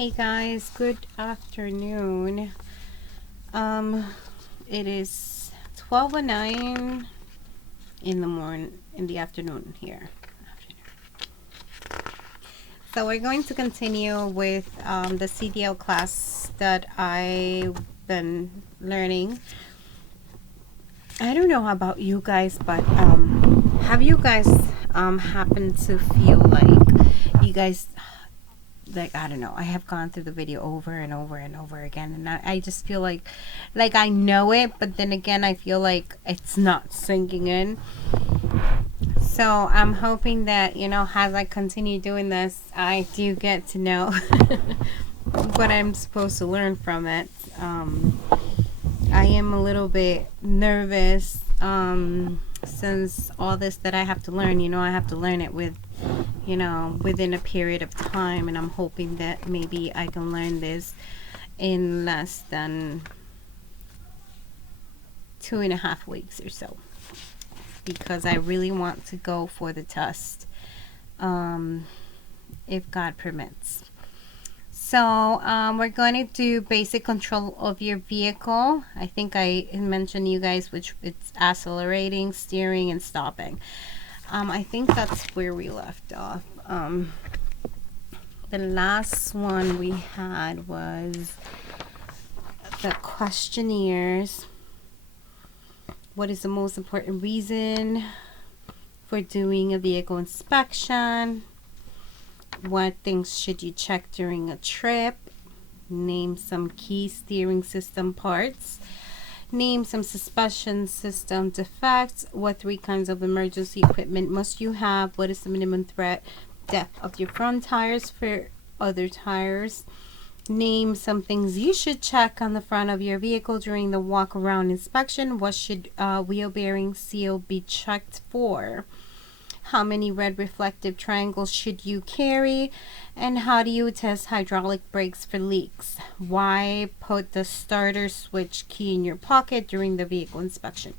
Hey guys, good afternoon. It is 12:09 in the afternoon here. So we're going to continue with the CDL class that I've been learning. I don't know about you guys, but have you guys happened to feel like you guys, like, I don't know, I have gone through the video over and over and over again, and I just feel like I know it, but then again I feel like it's not sinking in. So I'm hoping that, as I continue doing this, I do get to know what I'm supposed to learn from it. I am a little bit nervous since all this that I have to learn, I have to learn it within a period of time, and I'm hoping that maybe I can learn this in less than 2.5 weeks or so, because I really want to go for the test, if God permits. So we're going to do basic control of your vehicle. I think I mentioned you guys, which it's accelerating, steering, and stopping. I think that's where we left off. The last one we had was the questionnaires. What is the most important reason for doing a vehicle inspection? What things should you check during a trip? Name some key steering system parts. Name some suspension system defects. What 3 kinds of emergency equipment must you have? What is the minimum depth of your front tires for other tires? Name some things you should check on the front of your vehicle during the walk around inspection. What should wheel bearing seal be checked for? How many red reflective triangles should you carry? And how do you test hydraulic brakes for leaks? Why put the starter switch key in your pocket during the vehicle inspection?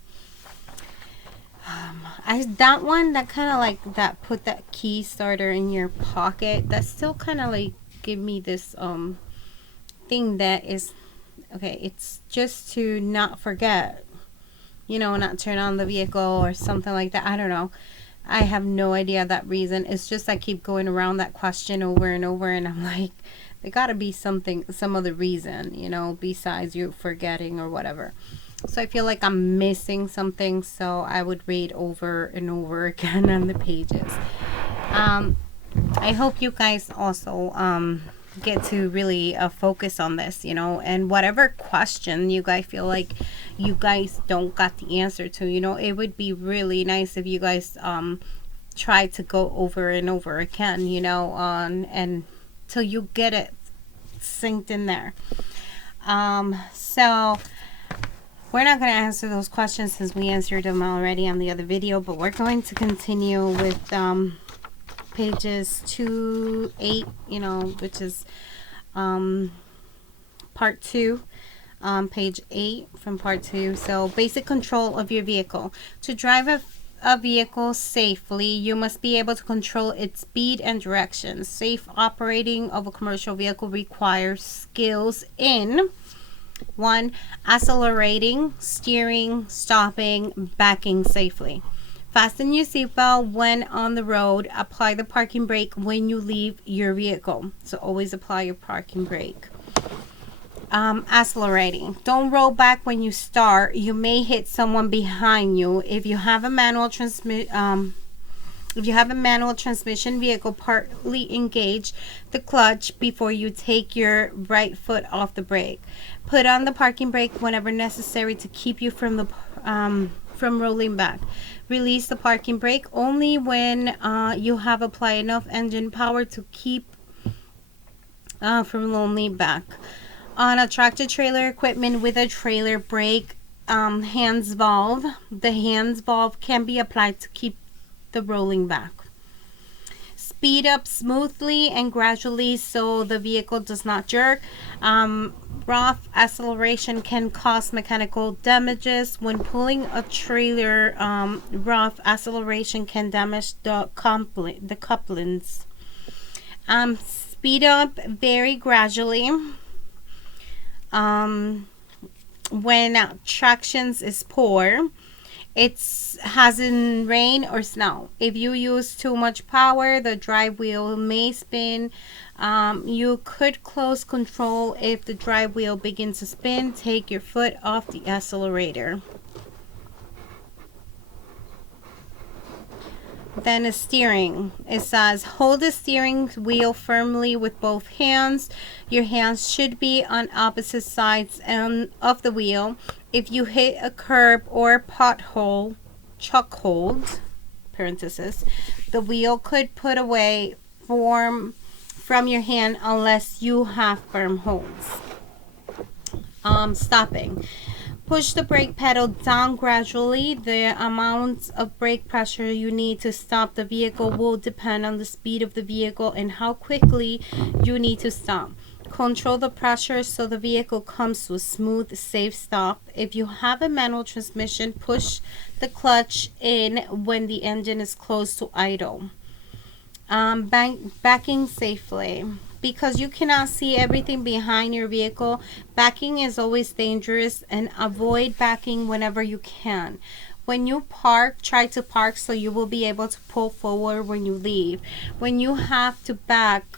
That one, that kind of like that, put that key starter in your pocket, that still kind of like give me this thing that is okay. It's just to not forget, not turn on the vehicle or something like that. I don't know. I have no idea that reason. It's just I keep going around that question over and over, and I'm like, there gotta be some other reason, besides you forgetting or whatever. So I feel like I'm missing something, so I would read over and over again on the pages. I hope you guys also get to really focus on this, and whatever question you guys feel like you guys don't got the answer to, it would be really nice if you guys try to go over and over again, and till you get it synced in there. So we're not going to answer those questions since we answered them already on the other video, but we're going to continue with pages 2-8, which is part 2, page 8 from part 2. So basic control of your vehicle. To drive a vehicle safely, you must be able to control its speed and direction. Safe operating of a commercial vehicle requires skills in 1. Accelerating, steering, stopping, backing safely. Fasten your seatbelt when on the road. Apply the parking brake when you leave your vehicle. So always apply your parking brake. Accelerating. Don't roll back when you start. You may hit someone behind you. If you have a manual transmission vehicle, partly engage the clutch before you take your right foot off the brake. Put on the parking brake whenever necessary to keep you from rolling back. Release the parking brake only when you have applied enough engine power to keep from rolling back. On a tractor trailer equipment with a trailer brake hands valve, the hands valve can be applied to keep the rolling back. Speed up smoothly and gradually so the vehicle does not jerk. Rough acceleration can cause mechanical damages. When pulling a trailer, rough acceleration can damage the couplings. Speed up very gradually. When tractions is poor, it's has in rain or snow. If you use too much power, the drive wheel may spin. You could close control if the drive wheel begins to spin. Take your foot off the accelerator. Then a steering. It says hold the steering wheel firmly with both hands. Your hands should be on opposite sides of the wheel. If you hit a curb or pothole, chokehold, parenthesis, the wheel could put away from your hand unless you have firm holds. Stopping. Push the brake pedal down gradually. The amount of brake pressure you need to stop the vehicle will depend on the speed of the vehicle and how quickly you need to stop. Control the pressure so the vehicle comes to a smooth, safe stop. If you have a manual transmission, push the clutch in when the engine is close to idle. Backing safely. Because you cannot see everything behind your vehicle, backing is always dangerous, and avoid backing whenever you can. When you park, try to park so you will be able to pull forward when you leave. When you have to back,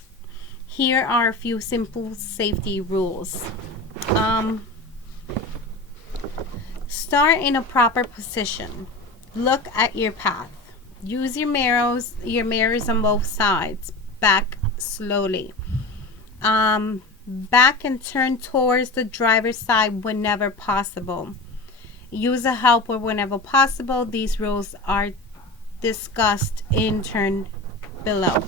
here are a few simple safety rules. Start in a proper position. Look at your path. Use your mirrors on both sides. Back slowly. Back and turn towards the driver's side whenever possible. Use a helper whenever possible. These rules are discussed in turn below.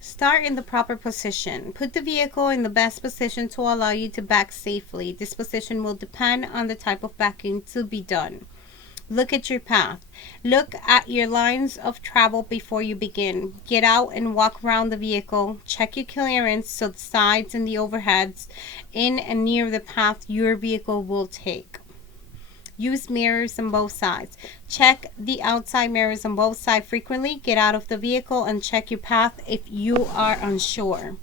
Start in the proper position. Put the vehicle in the best position to allow you to back safely. This position will depend on the type of backing to be done. Look at your path. Look at your lines of travel before you begin. Get out and walk around the vehicle. Check your clearance so the sides and the overheads in and near the path your vehicle will take. Use mirrors on both sides. Check the outside mirrors on both sides frequently. Get out of the vehicle and check your path if you are unsure.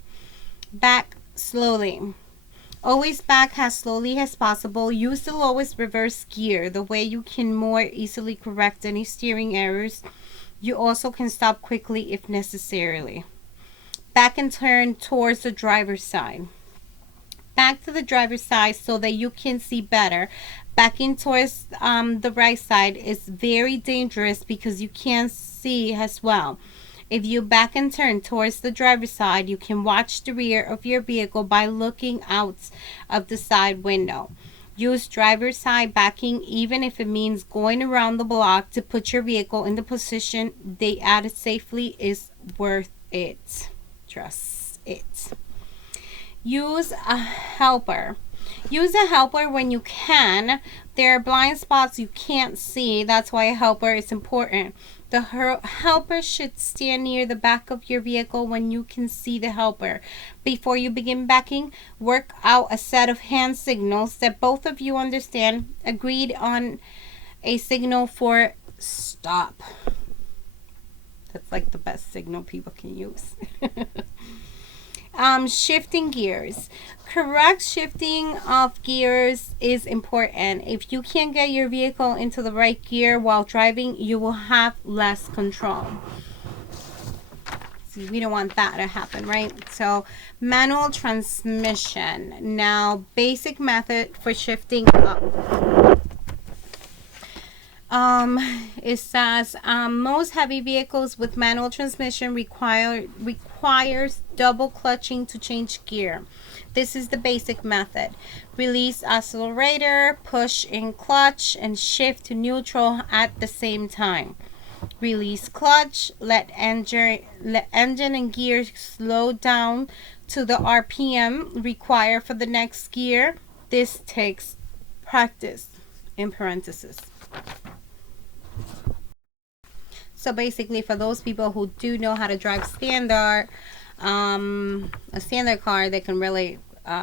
Back slowly. Always back as slowly as possible. Use the lowest reverse gear, the way you can more easily correct any steering errors. You also can stop quickly if necessary. Back and turn towards the driver's side. Back to the driver's side so that you can see better. Backing towards the right side is very dangerous because you can't see as well. If you back and turn towards the driver's side, you can watch the rear of your vehicle by looking out of the side window. Use driver's side backing even if it means going around the block to put your vehicle in the position they added safely is worth it. Trust it. Use a helper. Use a helper when you can. There are blind spots you can't see. That's why a helper is important. The helper should stand near the back of your vehicle when you can see the helper. Before you begin backing, work out a set of hand signals that both of you understand. Agreed on a signal for stop. That's like the best signal people can use. Shifting gears. Correct shifting of gears is important. If you can't get your vehicle into the right gear while driving, you will have less control. See, we don't want that to happen, right? So, manual transmission. Now, basic method for shifting up. It says most heavy vehicles with manual transmission requires double clutching to change gear. This is the basic method. Release accelerator, push in clutch, and shift to neutral at the same time. Release clutch, let engine and gear slow down to the RPM required for the next gear. This takes practice, in parentheses. So basically, for those people who do know how to drive standard, a standard car, they can really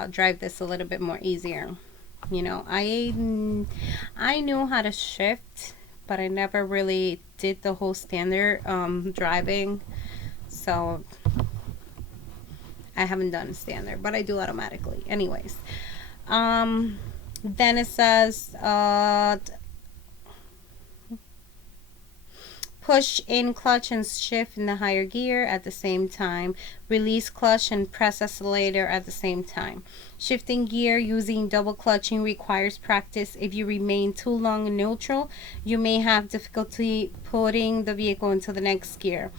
drive this a little bit more easier. You know, I knew how to shift but I never really did the whole standard driving, so I haven't done standard, but I do automatically anyways. Then it says push in clutch and shift in the higher gear at the same time. Release clutch and press accelerator at the same time. Shifting gear using double clutching requires practice. If you remain too long in neutral, you may have difficulty putting the vehicle into the next gear.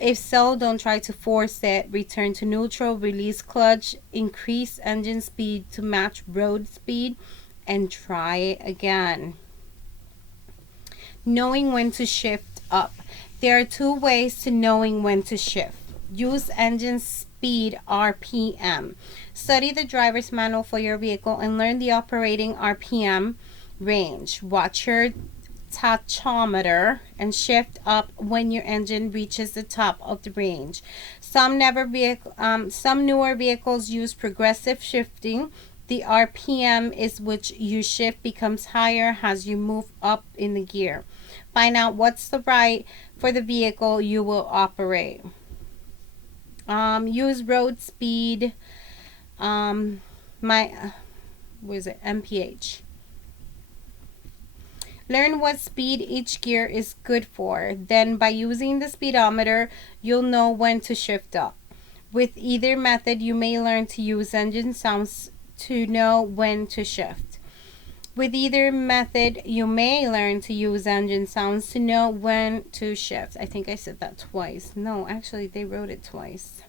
If so, don't try to force it. Return to neutral, release clutch, increase engine speed to match road speed, and try again. Knowing when to shift up. There are two ways to knowing when to shift. Use engine speed RPM. Study the driver's manual for your vehicle and learn the operating RPM range. Watch your tachometer and shift up when your engine reaches the top of the range. Some newer vehicles use progressive shifting. The RPM is which you shift becomes higher as you move up in the gear. Find out what's the right for the vehicle you will operate. Use road speed. MPH. Learn what speed each gear is good for. Then by using the speedometer, you'll know when to shift up. With either method, you may learn to use engine sounds to know when to shift. With either method, you may learn to use engine sounds to know when to shift. I think I said that twice. No, actually, they wrote it twice.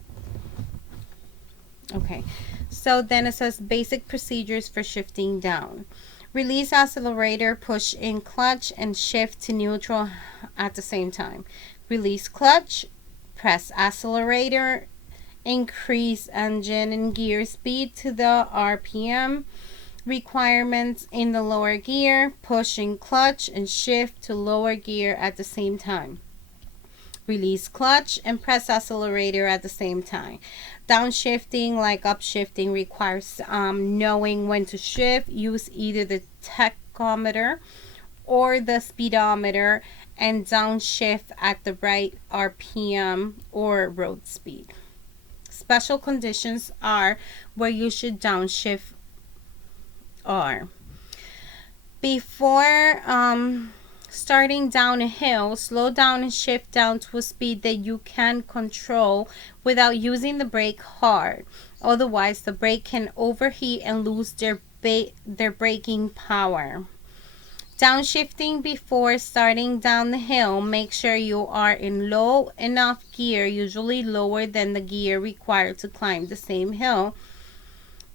Okay, so then it says basic procedures for shifting down. Release accelerator, push in clutch, and shift to neutral at the same time. Release clutch, press accelerator, increase engine and gear speed to the RPM requirements in the lower gear, push in clutch and shift to lower gear at the same time. Release clutch and press accelerator at the same time. Downshifting, like upshifting, requires knowing when to shift. Use either the tachometer or the speedometer and downshift at the right RPM or road speed. Special conditions are where you should downshift are. Before starting down a hill, slow down and shift down to a speed that you can control without using the brake hard. Otherwise, the brake can overheat and lose their braking power. Downshifting before starting down the hill, make sure you are in low enough gear, usually lower than the gear required to climb the same hill.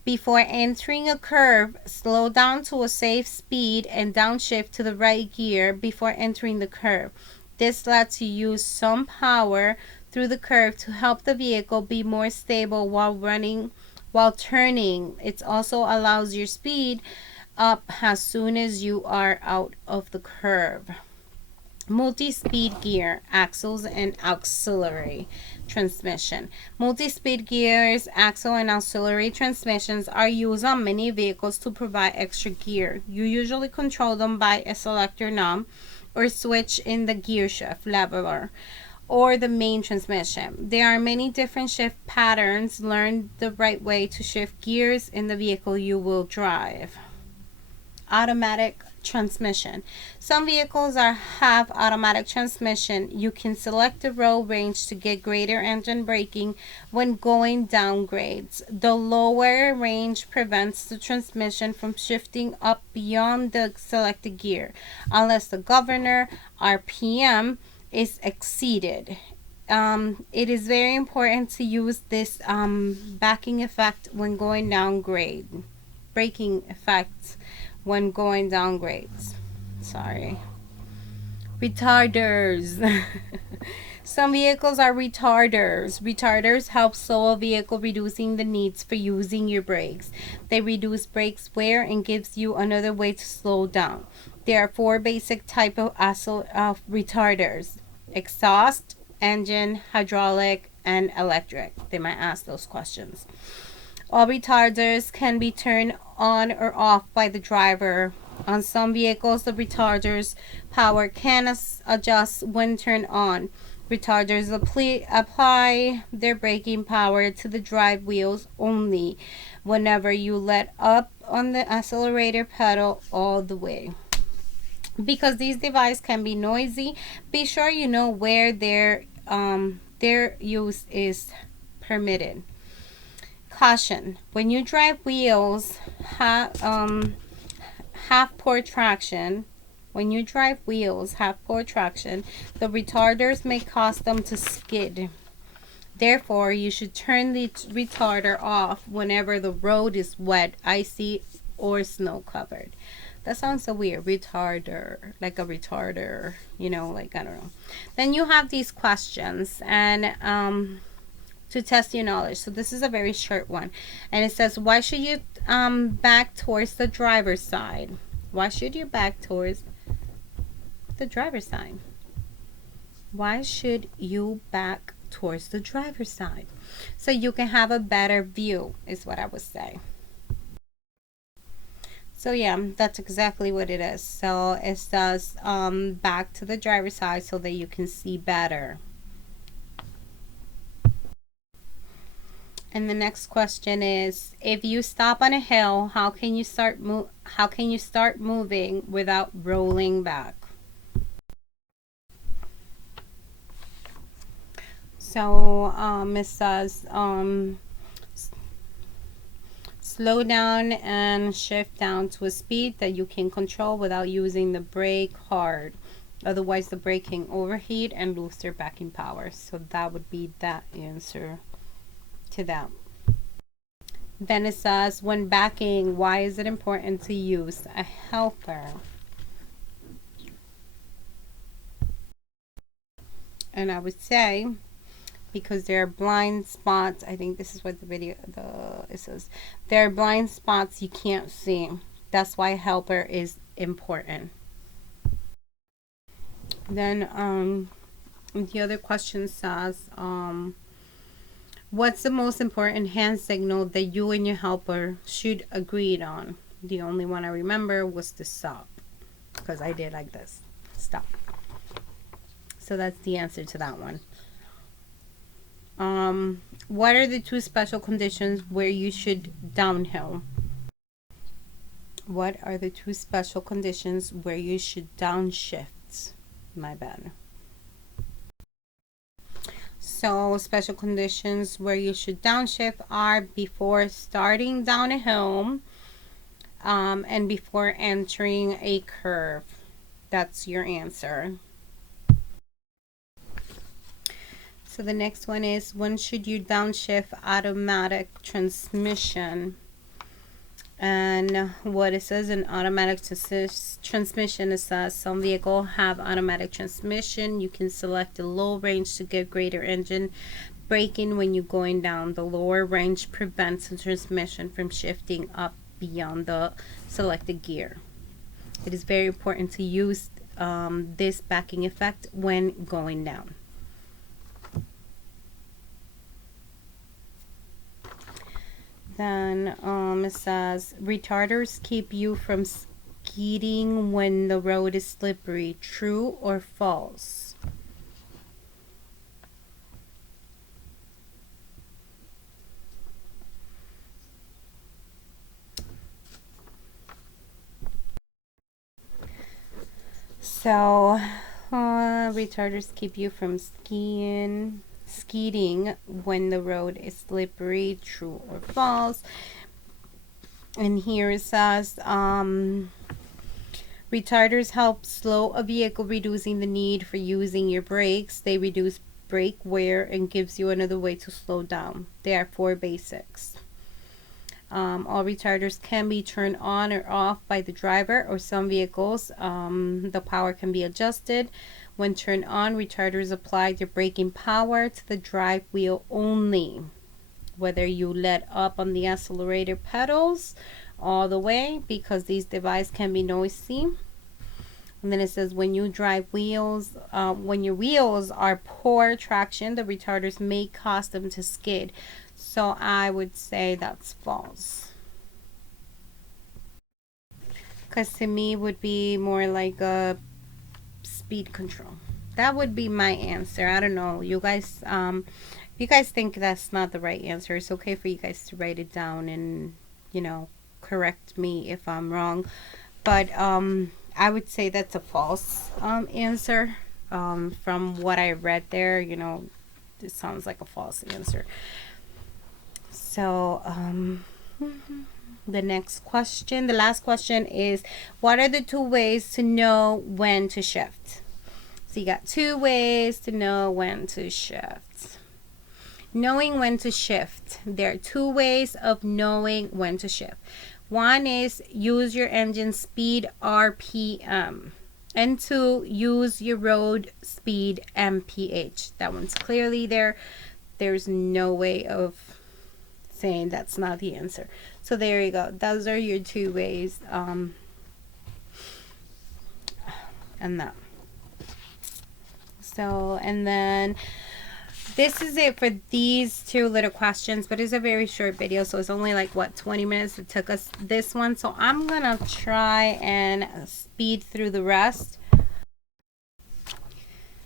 Before entering a curve, slow down to a safe speed and downshift to the right gear before entering the curve. This lets you use some power through the curve to help the vehicle be more stable while turning. It also allows your speed up as soon as you are out of the curve. Multi-speed gear, axles, and auxiliary transmission. Multi-speed gears, axle, and auxiliary transmissions are used on many vehicles to provide extra gear. You usually control them by a selector knob or switch in the gear shift lever or the main transmission. There are many different shift patterns. Learn the right way to shift gears in the vehicle you will drive. Automatic transmission. Some vehicles have automatic transmission. You can select the road range to get greater engine braking when going down grades. The lower range prevents the transmission from shifting up beyond the selected gear unless the governor RPM is exceeded. It is very important to use this backing effect when going down grade. Braking effects when going down grades. Sorry. Retarders. Some vehicles are retarders. Retarders help slow a vehicle, reducing the needs for using your brakes. They reduce brake wear and gives you another way to slow down. There are 4 basic types of retarders: exhaust, engine, hydraulic, and electric. They might ask those questions. All retarders can be turned on or off by the driver On some vehicles, the retarder's power can adjust when turned on. Retarders apply their braking power to the drive wheels only whenever you let up on the accelerator pedal all the way. Because these devices can be noisy, be sure you know where their use is permitted. Caution: when you drive wheels have poor traction, when you drive wheels have poor traction, the retarders may cause them to skid. Therefore, you should turn the retarder off whenever the road is wet, icy, or snow covered. That sounds so weird. Retarder, like a retarder, you know, like I don't know. Then you have these questions and to test your knowledge. So this is a very short one, and it says, why should you back towards the driver's side? Why should you back towards the driver's side? Why should you back towards the driver's side? So you can have a better view, is what I would say. So yeah, that's exactly what it is. So it says back to the driver's side so that you can see better. And the next question is, if you stop on a hill, how can you start moving without rolling back? So it says slow down and shift down to a speed that you can control without using the brake hard. Otherwise, the brake can overheat and lose their backing power. So that would be that answer to that. Then it says, when backing, why is it important to use a helper? And I would say, because there are blind spots. I think this is what it says. There are blind spots you can't see. That's why a helper is important. Then the other question says, what's the most important hand signal that you and your helper should agree on? The only one I remember was the stop, because I did like this. Stop. So that's the answer to that one. What are the two special conditions where you should downhill? What are the two special conditions where you should downshift? My bad. So special conditions where you should downshift are before starting down a hill and before entering a curve. That's your answer. So the next one is, when should you downshift automatic transmission? And what it says in automatic transmission, it says some vehicles have automatic transmission. You can select the low range to get greater engine braking when you're going down. The lower range prevents the transmission from shifting up beyond the selected gear. It is very important to use this backing effect when going down. Then it says, retarders keep you from skidding when the road is slippery. True or false? So retarders keep you from skidding when the road is slippery. True or false? And here it says retarders help slow a vehicle, reducing the need for using your brakes. They reduce brake wear and gives you another way to slow down. There are 4 basics. All retarders can be turned on or off by the driver, or some vehicles the power can be adjusted. When turned on, retarders apply their braking power to the drive wheel only. Whether you let up on the accelerator pedals all the way, because these devices can be noisy. And then it says, when you drive wheels, when your wheels are poor traction, the retarders may cause them to skid. So I would say that's false. Because to me would be more like a speed control. That would be my answer. I don't know. You guys, if you guys think that's not the right answer, it's okay for you guys to write it down and, you know, correct me if I'm wrong. But I would say that's a false answer. From what I read there, you know, it sounds like a false answer. So, the next question, the last question is, what are the two ways to know when to shift? So you got two ways to know when to shift. Knowing when to shift. There are two ways of knowing when to shift. One is use your engine speed RPM. And two, use your road speed MPH. That one's clearly there. There's no way of saying that's not the answer. So there you go. Those are your two ways. And that. So, and then this is it for these two little questions, but it's a very short video, so it's only like what, 20 minutes it took us this one. So I'm gonna try and speed through the rest.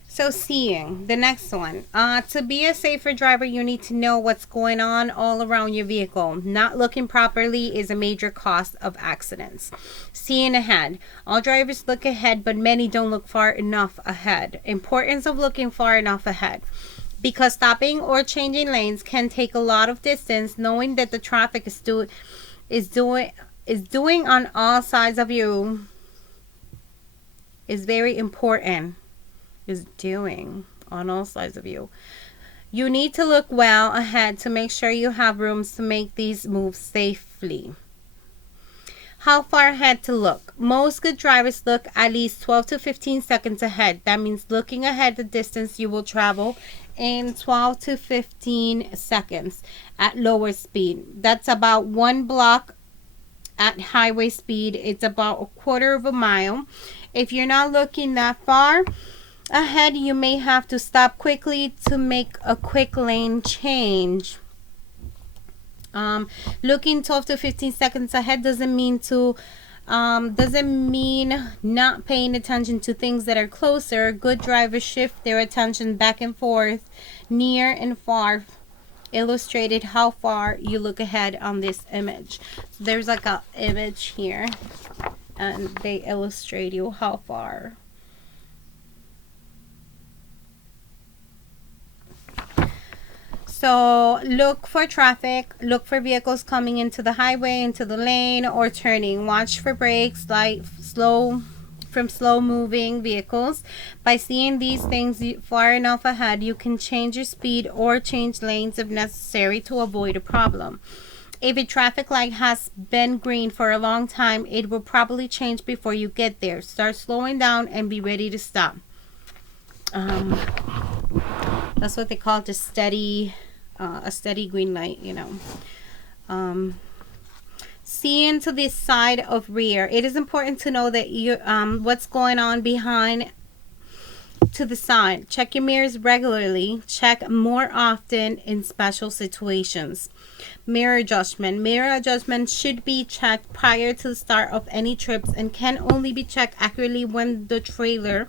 So seeing, the next one. To be a safer driver, you need to know what's going on all around your vehicle. Not looking properly is a major cause of accidents. Seeing ahead. All drivers look ahead, but many don't look far enough ahead. Importance of looking far enough ahead. Because stopping or changing lanes can take a lot of distance, knowing that the traffic is doing on all sides of you is very important. Is doing on all sides of you. You need to look well ahead to make sure you have rooms to make these moves safely. How far ahead to look? Most good drivers look at least 12 to 15 seconds ahead. That means looking ahead the distance you will travel in 12 to 15 seconds at lower speed. That's about one block at highway speed. It's about a quarter of a mile. If you're not looking that far ahead, you may have to stop quickly to make a quick lane change. Looking 12 to 15 seconds ahead doesn't mean not paying attention to things that are closer. Good drivers shift their attention back and forth, near and far. Illustrated how far you look ahead on this image. So there's like a image here, and they illustrate you how far. So look for traffic, look for vehicles coming into the highway, into the lane, or turning. Watch for brakes, like slow moving vehicles. By seeing these things far enough ahead, you can change your speed or change lanes if necessary to avoid a problem. If a traffic light has been green for a long time, it will probably change before you get there. Start slowing down and be ready to stop. That's what they call it, a steady green light, you know. Seeing to the side of rear. It is important to know that you what's going on behind to the side. Check your mirrors regularly. Check more often in special situations. Mirror adjustment. Mirror adjustment should be checked prior to the start of any trips and can only be checked accurately when the trailers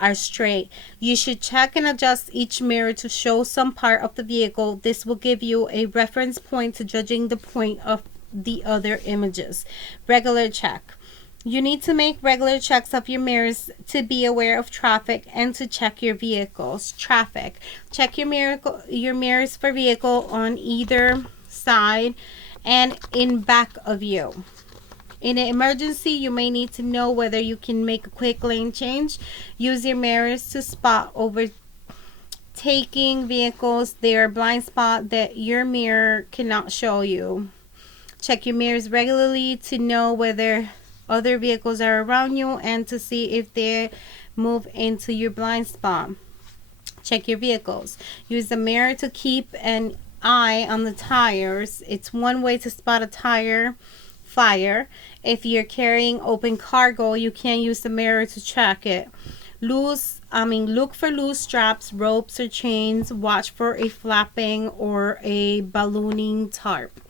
are straight. You should check and adjust each mirror to show some part of the vehicle. This will give you a reference point to judging the point of the other images. Regular check. You need to make regular checks of your mirrors to be aware of traffic and to check your vehicle's traffic. Check your mirrors for vehicle on either side and in back of you. In an emergency, you may need to know whether you can make a quick lane change. Use your mirrors to spot overtaking vehicles. They are a blind spot that your mirror cannot show you. Check your mirrors regularly to know whether other vehicles are around you and to see if they move into your blind spot. Check your vehicles. Use the mirror to keep an eye on the tires. It's one way to spot a tire fire. If you're carrying open cargo, you can use the mirror to check it. Look for loose straps, ropes, or chains. Watch for a flapping or a ballooning tarp.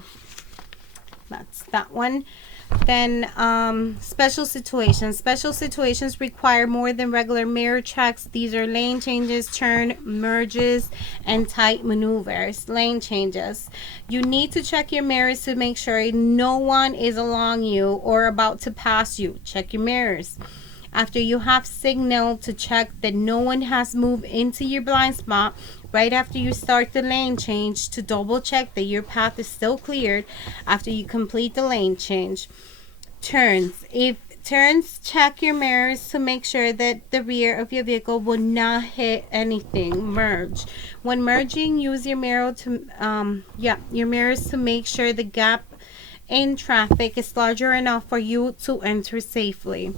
That's that one. Then special situations. Special situations require more than regular mirror checks. These are lane changes, turn, merges, and tight maneuvers. Lane changes. You need to check your mirrors to make sure no one is along you or about to pass you. Check your mirrors. After you have signaled to check that no one has moved into your blind spot, right after you start the lane change, to double check that your path is still cleared after you complete the lane change. Turns. If turns, check your mirrors to make sure that the rear of your vehicle will not hit anything. Merge. When merging, use your mirror to your mirrors to make sure the gap in traffic is larger enough for you to enter safely.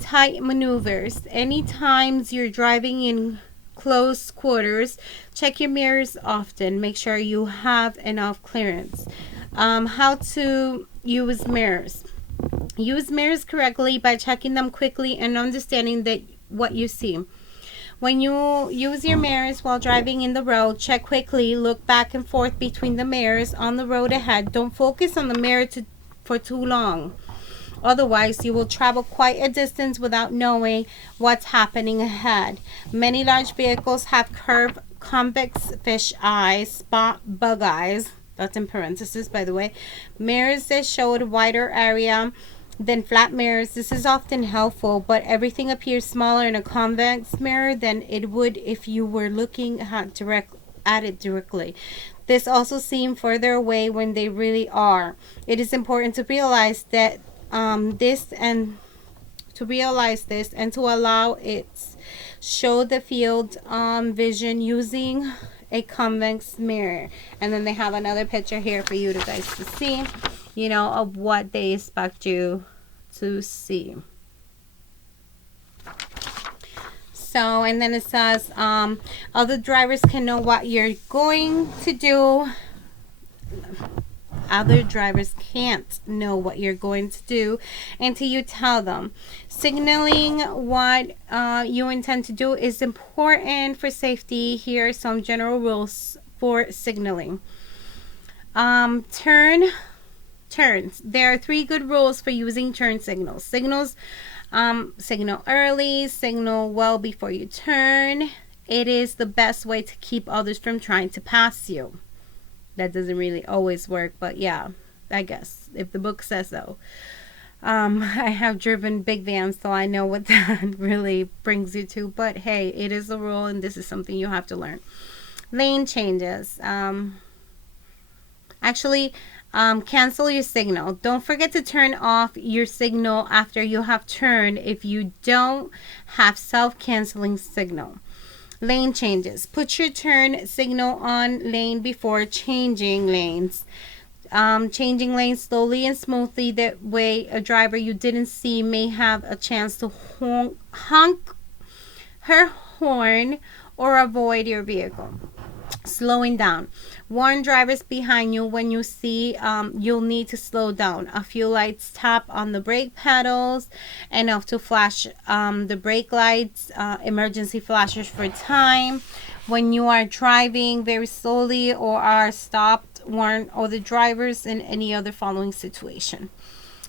Tight maneuvers. Any times you're driving in close quarters, check your mirrors often. Make sure you have enough clearance. How to use mirrors. Use mirrors correctly by checking them quickly and understanding that what you see. When you use your mirrors while driving in the road, check quickly, look back and forth between the mirrors on the road ahead. Don't focus on the mirror for too long. Otherwise, you will travel quite a distance without knowing what's happening ahead. Many large vehicles have curved convex fish eyes, spot bug eyes. That's in parentheses, by the way. Mirrors that show a wider area than flat mirrors. This is often helpful, but everything appears smaller in a convex mirror than it would if you were looking at it directly. This also seems further away when they really are. It is important to realize that this and to allow it show the field vision using a convex mirror. And then they have another picture here for you guys to see, of what they expect you to see. So, and then it says other drivers can know what you're going to do. Other drivers can't know what you're going to do until you tell them. Signaling what you intend to do is important for safety. Here are some general rules for signaling. Turns. There are 3 good rules for using turn signals. Signal early, signal well before you turn. It is the best way to keep others from trying to pass you. That doesn't really always work, but yeah, I guess if the book says so. I have driven big vans, so I know what that really brings you to. But hey, it is a rule, and this is something you have to learn. Lane changes. Cancel your signal. Don't forget to turn off your signal after you have turned if you don't have self-canceling signal. Lane changes. Put your turn signal on lane before changing lanes. Changing lanes slowly and smoothly. That way a driver you didn't see may have a chance to honk her horn or avoid your vehicle. Slowing down. Warn drivers behind you when you see you'll need to slow down. A few lights tap on the brake pedals, enough to flash the brake lights, emergency flashers for time. When you are driving very slowly or are stopped, warn other drivers in any other following situation.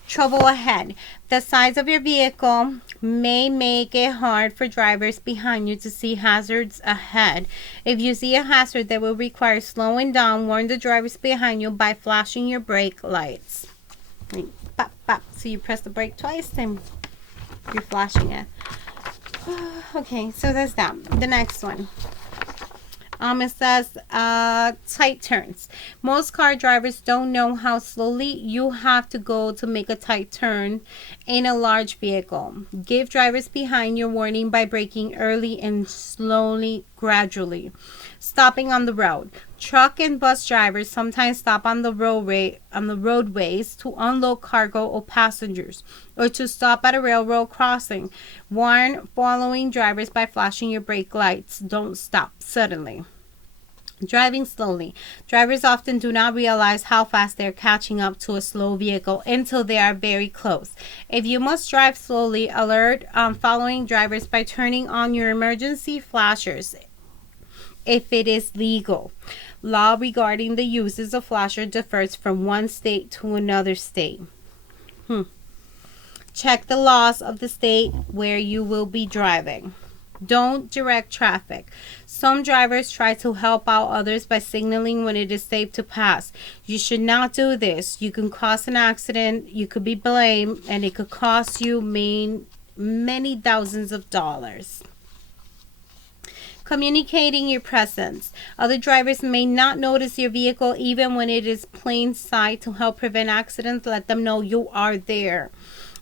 Trouble ahead. The size of your vehicle may make it hard for drivers behind you to see hazards ahead. If you see a hazard that will require slowing down, warn the drivers behind you by flashing your brake lights. Pop, pop. So you press the brake twice and you're flashing it. Okay, so that's that. The next one. It says tight turns. Most car drivers don't know how slowly you have to go to make a tight turn in a large vehicle. Give drivers behind you warning by braking early and slowly, gradually. Stopping on the road. Truck and bus drivers sometimes stop on the roadways to unload cargo or passengers, or to stop at a railroad crossing. Warn following drivers by flashing your brake lights. Don't stop suddenly. Driving slowly. Drivers often do not realize how fast they are catching up to a slow vehicle until they are very close. If you must drive slowly, alert following drivers by turning on your emergency flashers if it is legal. Law regarding the uses of flasher differs from one state to another state. Check the laws of the state where you will be driving. Don't direct traffic. Some drivers try to help out others by signaling when it is safe to pass. You should not do this. You can cause an accident, you could be blamed, and it could cost you many thousands of dollars. Communicating your presence. Other drivers may not notice your vehicle even when it is plain sight. To help prevent accidents, let them know you are there.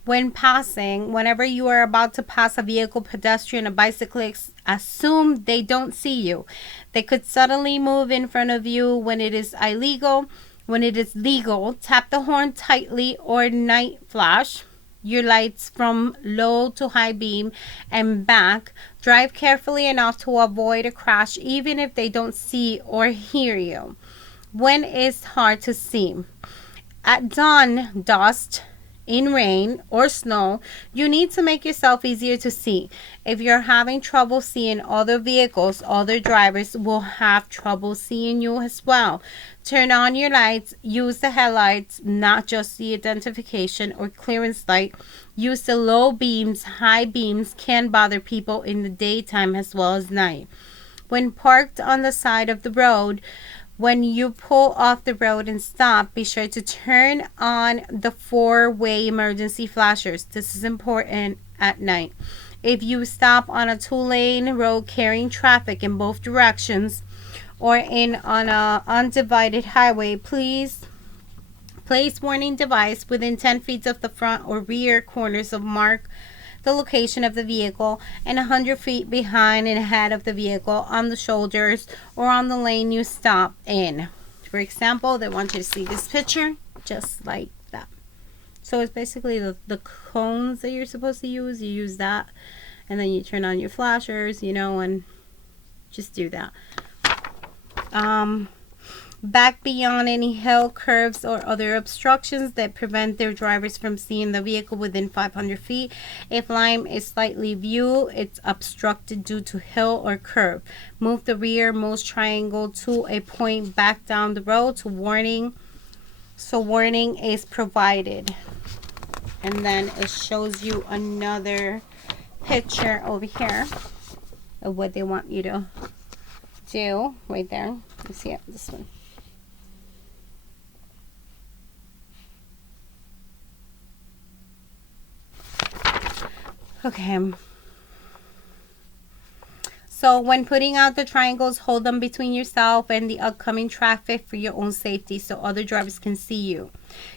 When passing, whenever you are about to pass a vehicle, pedestrian, or bicyclist, assume they don't see you. They could suddenly move in front of you when it is illegal. When it is legal, tap the horn tightly or night flash your lights from low to high beam and back. Drive carefully enough to avoid a crash even if they don't see or hear you. When it's hard to see. At dawn, dusk, in rain or snow, you need to make yourself easier to see. If you're having trouble seeing other vehicles, other drivers will have trouble seeing you as well. Turn on your lights. Use the headlights, not just the identification or clearance light. Use the low beams. High beams can bother people in the daytime as well as night. When parked on the side of the road, when you pull off the road and stop, be sure to turn on the four-way emergency flashers. This is important at night. If you stop on a two-lane road carrying traffic in both directions or on an undivided highway, please place warning device within 10 feet of the front or rear corners of mark the location of the vehicle, and 100 feet behind and ahead of the vehicle, on the shoulders, or on the lane you stop in. For example, they want you to see this picture just like that. So it's basically the cones that you're supposed to use. You use that, and then you turn on your flashers, and just do that. Back beyond any hill, curves, or other obstructions that prevent their drivers from seeing the vehicle within 500 feet. If line is slightly viewed, it's obstructed due to hill or curve. Move the rearmost triangle to a point back down the road to warning. So warning is provided. And then it shows you another picture over here of what they want you to do right there. Let's see it, this one. Okay. So when putting out the triangles, hold them between yourself and the upcoming traffic for your own safety so other drivers can see you.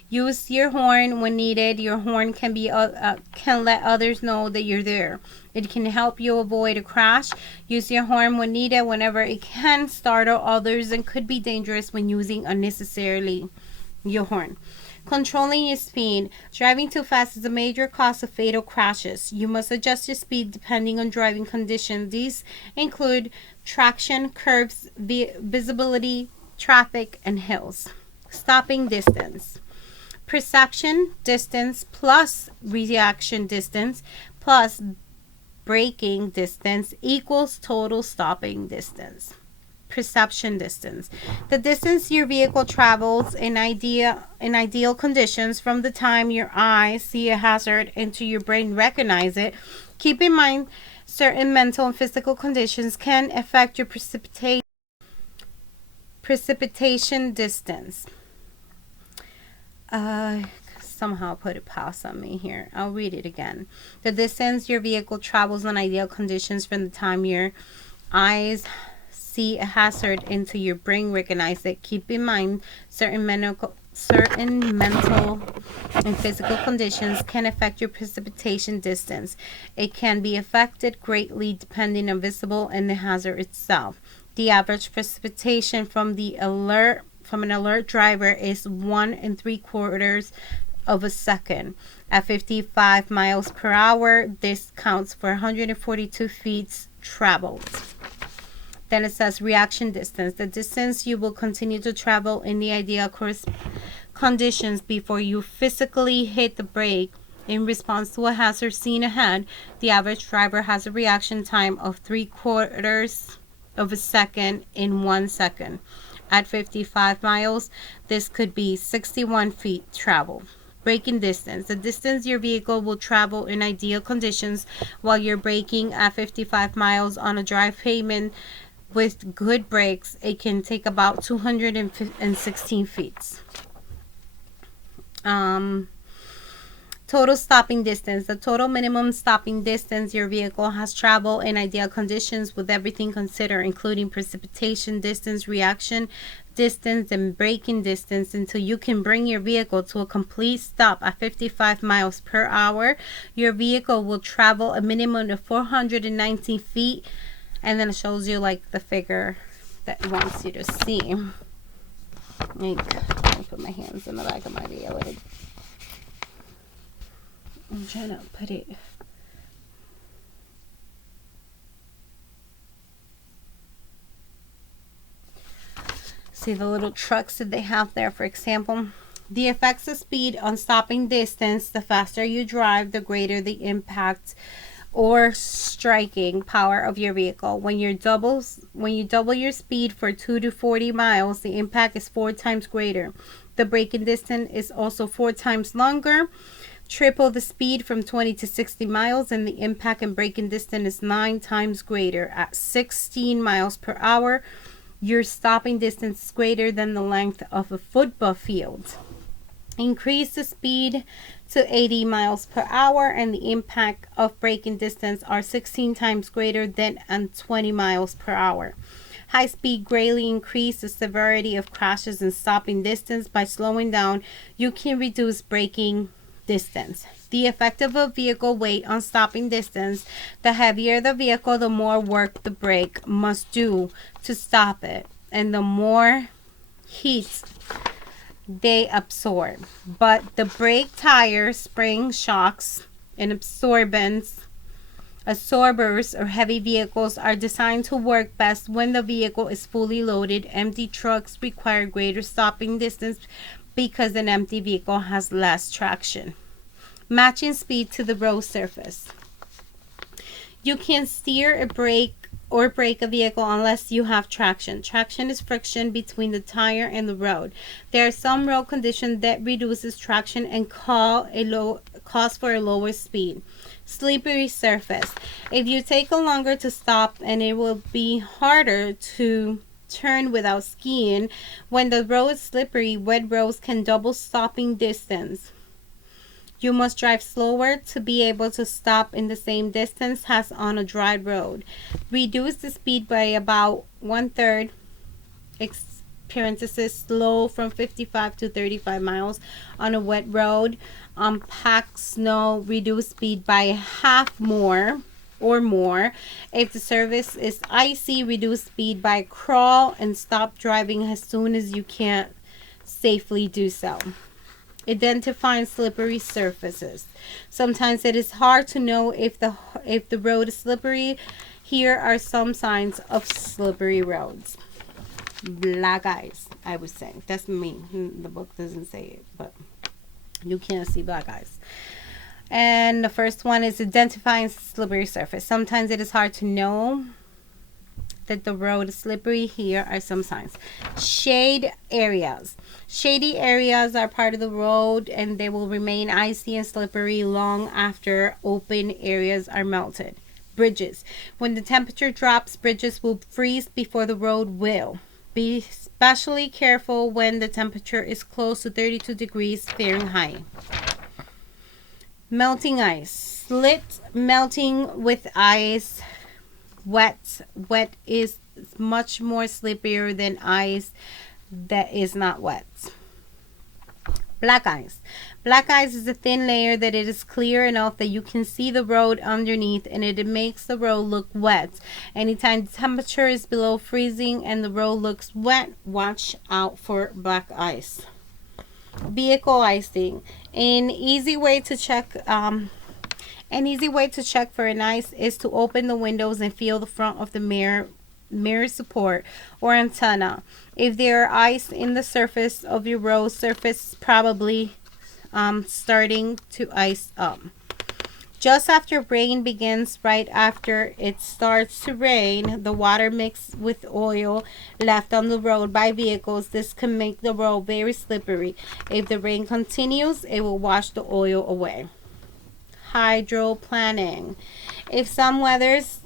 Use your horn when needed. Your horn can let others know that you're there. It can help you avoid a crash. Use your horn when needed whenever it can startle others and could be dangerous when using unnecessarily your horn. Controlling your speed. Driving too fast is a major cause of fatal crashes. You must adjust your speed depending on driving conditions. These include traction, curves, visibility, traffic, and hills. Stopping distance. Perception distance plus reaction distance plus braking distance equals total stopping distance. Perception distance. The distance your vehicle travels in ideal conditions from the time your eyes see a hazard until your brain recognize it. Keep in mind certain mental and physical conditions can affect your precipitation distance. Somehow put a pause on me here. I'll read it again. The distance your vehicle travels in ideal conditions from the time your eyes see a hazard until your brain recognize it. Keep in mind certain mental and physical conditions can affect your precipitation distance. It can be affected greatly depending on visible and the hazard itself. The average precipitation from an alert driver is 1 3/4 of a second. At 55 miles per hour, this counts for 142 feet traveled. Then it says reaction distance. The distance you will continue to travel in the ideal conditions before you physically hit the brake in response to a hazard seen ahead. The average driver has a reaction time of 3/4 of a second in 1 second. At 55 miles, this could be 61 feet traveled. Braking distance. The distance your vehicle will travel in ideal conditions while you're braking at 55 miles on a dry pavement with good brakes. It can take about 216 feet. Total stopping distance. The total minimum stopping distance your vehicle has traveled in ideal conditions with everything considered, including precipitation distance, reaction distance, and braking distance, until you can bring your vehicle to a complete stop at 55 miles per hour. Your vehicle will travel a minimum of 419 feet. And then it shows you like the figure that it wants you to see. I'll put my hands in the back of my vehicle. I'm trying to put it. See the little trucks that they have there, for example. The effects of speed on stopping distance. The faster you drive, the greater the impact or striking power of your vehicle. When you double your speed for 2 to 40 miles, the impact is 4 times greater. The braking distance is also 4 times longer. Triple the speed from 20 to 60 miles, and the impact and braking distance is 9 times greater. At 16 miles per hour, your stopping distance is greater than the length of a football field. Increase the speed to 80 miles per hour, and the impact of braking distance are 16 times greater than at 20 miles per hour. High speed greatly increase the severity of crashes and stopping distance. By slowing down, you can reduce braking distance. The effect of a vehicle weight on stopping distance. The heavier the vehicle, the more work the brake must do to stop it, and the more heat they absorb. But the brake tires, spring shocks, and absorbers or heavy vehicles are designed to work best when the vehicle is fully loaded. Empty trucks require greater stopping distance because an empty vehicle has less traction. Matching speed to the road surface. You can steer a brake or brake a vehicle unless you have traction. Traction is friction between the tire and the road. There are some road conditions that reduces traction and cause for a lower speed. Slippery surface. If you take longer to stop, and it will be harder to turn without skiing. When the road is slippery, wet roads can double stopping distance. You must drive slower to be able to stop in the same distance as on a dry road. Reduce the speed by about 1/3. Parenthesis, slow from 55 to 35 miles on a wet road. Packed snow, reduce speed by half more or more. If the surface is icy, reduce speed by crawl and stop driving as soon as you can safely do so. Identifying slippery surfaces. Sometimes it is hard to know if the road is slippery. Here are some signs of slippery roads. Black ice, I would say. That's me. The book doesn't say it, but you can't see black ice. And the first one is identifying slippery surface. Sometimes it is hard to know that the road is slippery. Here are some signs. Shade areas. Shady areas are part of the road, and they will remain icy and slippery long after open areas are melted. Bridges. When the temperature drops, bridges will freeze before the road will. Be especially careful when the temperature is close to 32 degrees Fahrenheit. Melting ice. Slit melting with ice. Wet is much more slipperier than ice that is not wet. Black ice. Black ice is a thin layer that it is clear enough that you can see the road underneath, and it makes the road look wet. Anytime the temperature is below freezing and the road looks wet, watch out for black ice. Vehicle icing. An easy way to check for an ice is to open the windows and feel the front of the mirror support or antenna. If there are ice in the surface of your road surface, probably starting to ice up. Just after rain begins, right after it starts to rain, the water mixed with oil left on the road by vehicles. This can make the road very slippery. If the rain continues, it will wash the oil away. Hydroplaning. If some weathers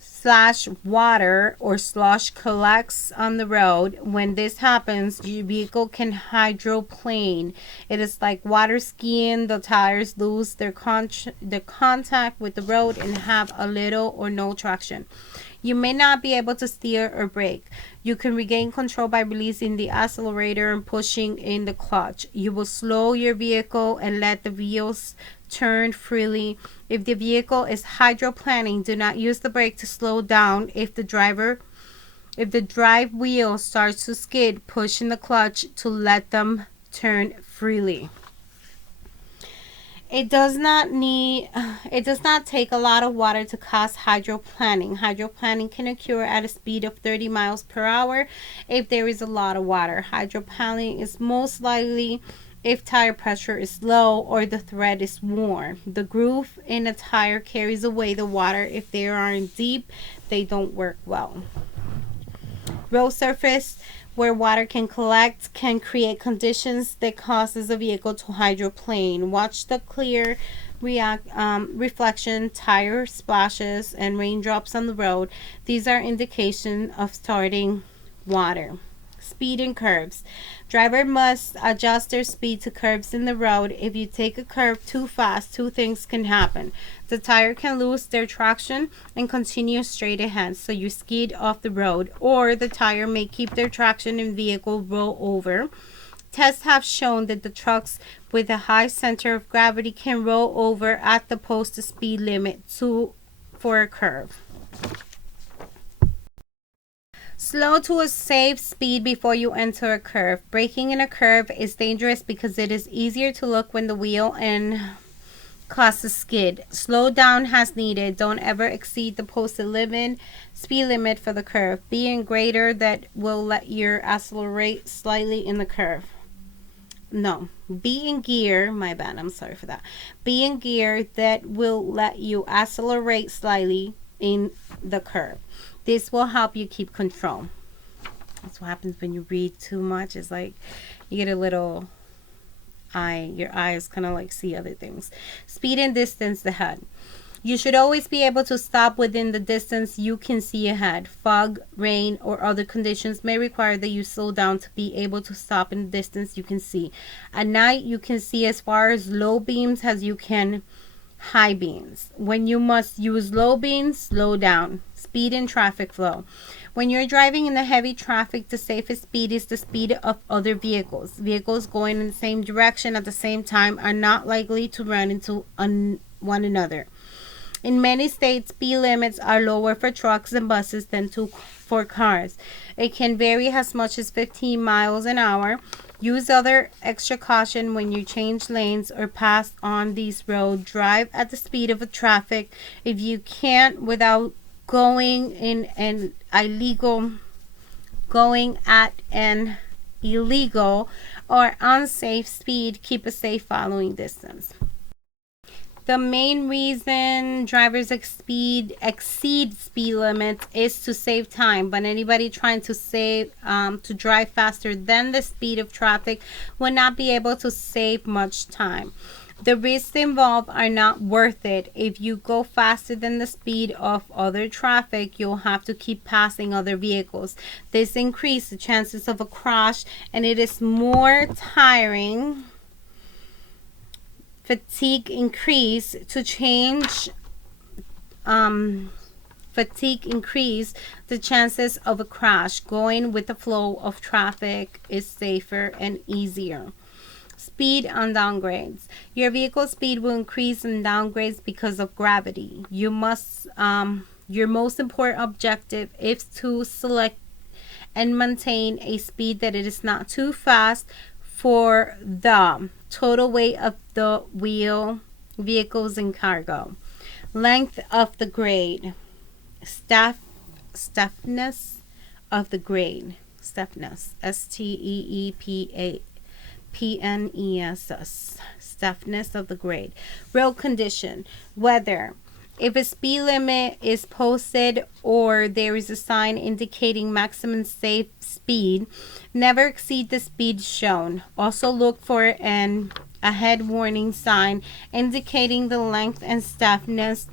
slash water or slush collects on the road, when this happens, your vehicle can hydroplane. It is like water skiing. The tires lose their contact with the road and have a little or no traction. You may not be able to steer or brake. You can regain control by releasing the accelerator and pushing in the clutch. You will slow your vehicle and let the wheels turn freely. If the vehicle is hydroplaning, do not use the brake to slow down. If the drive wheel starts to skid, push in the clutch to let them turn freely. It does not take a lot of water to cause hydroplaning. Hydroplaning can occur at a speed of 30 miles per hour if there is a lot of water. Hydroplaning is most likely if tire pressure is low or the thread is worn. The groove in a tire carries away the water. If they aren't deep, they don't work well. Road surface where water can collect can create conditions that causes a vehicle to hydroplane. Watch the clear reflection, tire splashes, and raindrops on the road. These are indication of starting water. Speed and curves. Driver must adjust their speed to curves in the road. If you take a curve too fast, two things can happen. The tire can lose their traction and continue straight ahead, so you skid off the road, or the tire may keep their traction and vehicle roll over. Tests have shown that the trucks with a high center of gravity can roll over at the posted speed limit for a curve. Slow to a safe speed before you enter a curve. Braking in a curve is dangerous because it is easier to look when the wheel and causes skid. Slow down as needed. Don't ever exceed the posted speed limit for the curve. Be in greater that will let you accelerate slightly in the curve. No, be in gear. My bad. I'm sorry for that. Be in gear that will let you accelerate slightly in the curve. This will help you keep control. That's what happens when you read too much. It's like you get a little your eyes kind of like see other things. Speed and distance ahead. You should always be able to stop within the distance you can see ahead. Fog, rain, or other conditions may require that you slow down to be able to stop in the distance you can see. At night, you can see as far as low beams as you can high beams. When you must use low beams, slow down. Speed and traffic flow. When you're driving in the heavy traffic, the safest speed is the speed of other vehicles. Vehicles going in the same direction at the same time are not likely to run into one another. In many states, speed limits are lower for trucks and buses than for cars. It can vary as much as 15 miles an hour. Use other extra caution when you change lanes or pass on these roads. Drive at the speed of the traffic if you can't without going at an illegal or unsafe speed. Keep a safe following distance. The main reason drivers exceed speed limits is to save time, but anybody trying to drive faster than the speed of traffic will not be able to save much time. The risks involved are not worth it. If you go faster than the speed of other traffic, you'll have to keep passing other vehicles. This increases the chances of a crash, and it is more tiring. Fatigue increase the chances of a crash. Going with the flow of traffic is safer and easier. Speed on downgrades. Your vehicle speed will increase in downgrades because of gravity. Your most important objective is to select and maintain a speed that it is not too fast for the total weight of the vehicles and cargo. Length of the grade. Stiffness of the grade. Stiffness. PNESS, stiffness of the grade. Road condition, weather. If a speed limit is posted or there is a sign indicating maximum safe speed, never exceed the speed shown. Also look for an ahead warning sign indicating the length and stiffness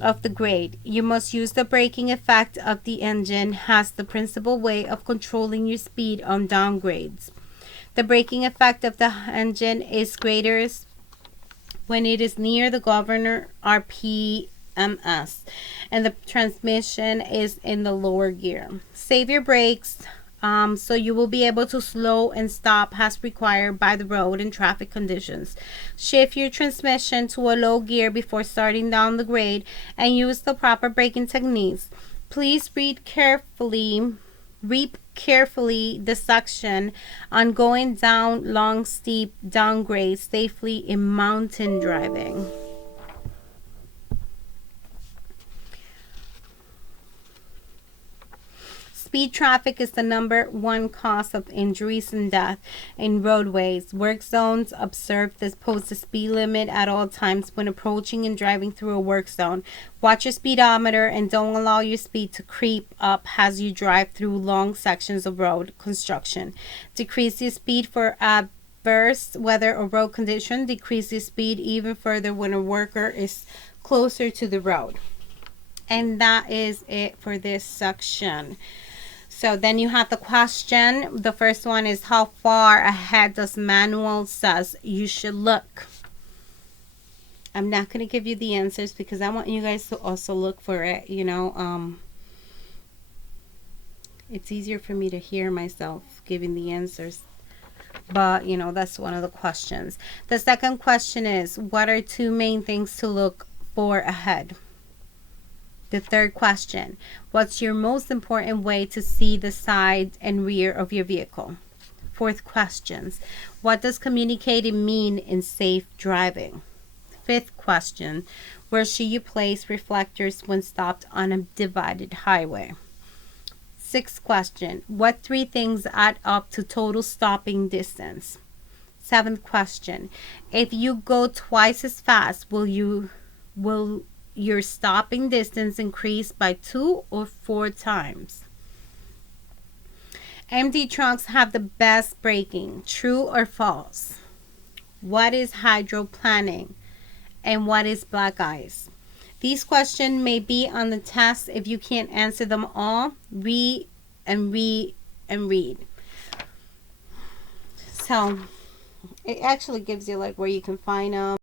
of the grade. You must use the braking effect of the engine as the principal way of controlling your speed on downgrades. The braking effect of the engine is greatest when it is near the governor RPMs and the transmission is in the lower gear. Save your brakes so you will be able to slow and stop as required by the road and traffic conditions. Shift your transmission to a low gear before starting down the grade and use the proper braking techniques. Please read carefully the section on going down long steep downgrades safely in mountain driving. Speed traffic is the #1 cause of injuries and death in roadways. Work zones observe this post the speed limit at all times when approaching and driving through a work zone. Watch your speedometer and don't allow your speed to creep up as you drive through long sections of road construction. Decrease your speed for adverse weather or road condition. Decrease your speed even further when a worker is closer to the road. And that is it for this section. So then you have the question. The first one is, how far ahead does manual says you should look? I'm not going to give you the answers because I want you guys to also look for it. You know, it's easier for me to hear myself giving the answers. But, you know, that's one of the questions. The second question is, what are 2 main things to look for ahead? The third question, what's your most important way to see the side and rear of your vehicle? Fourth questions, what does communicating mean in safe driving? Fifth question, where should you place reflectors when stopped on a divided highway? Sixth question, what 3 things add up to total stopping distance? Seventh question, if you go twice as fast, will your stopping distance increase by 2 or 4 times? Empty trunks have the best braking. True or false? What is hydroplaning? And what is black ice? These questions may be on the test. If you can't answer them all, read and read and read. So it actually gives you like where you can find them.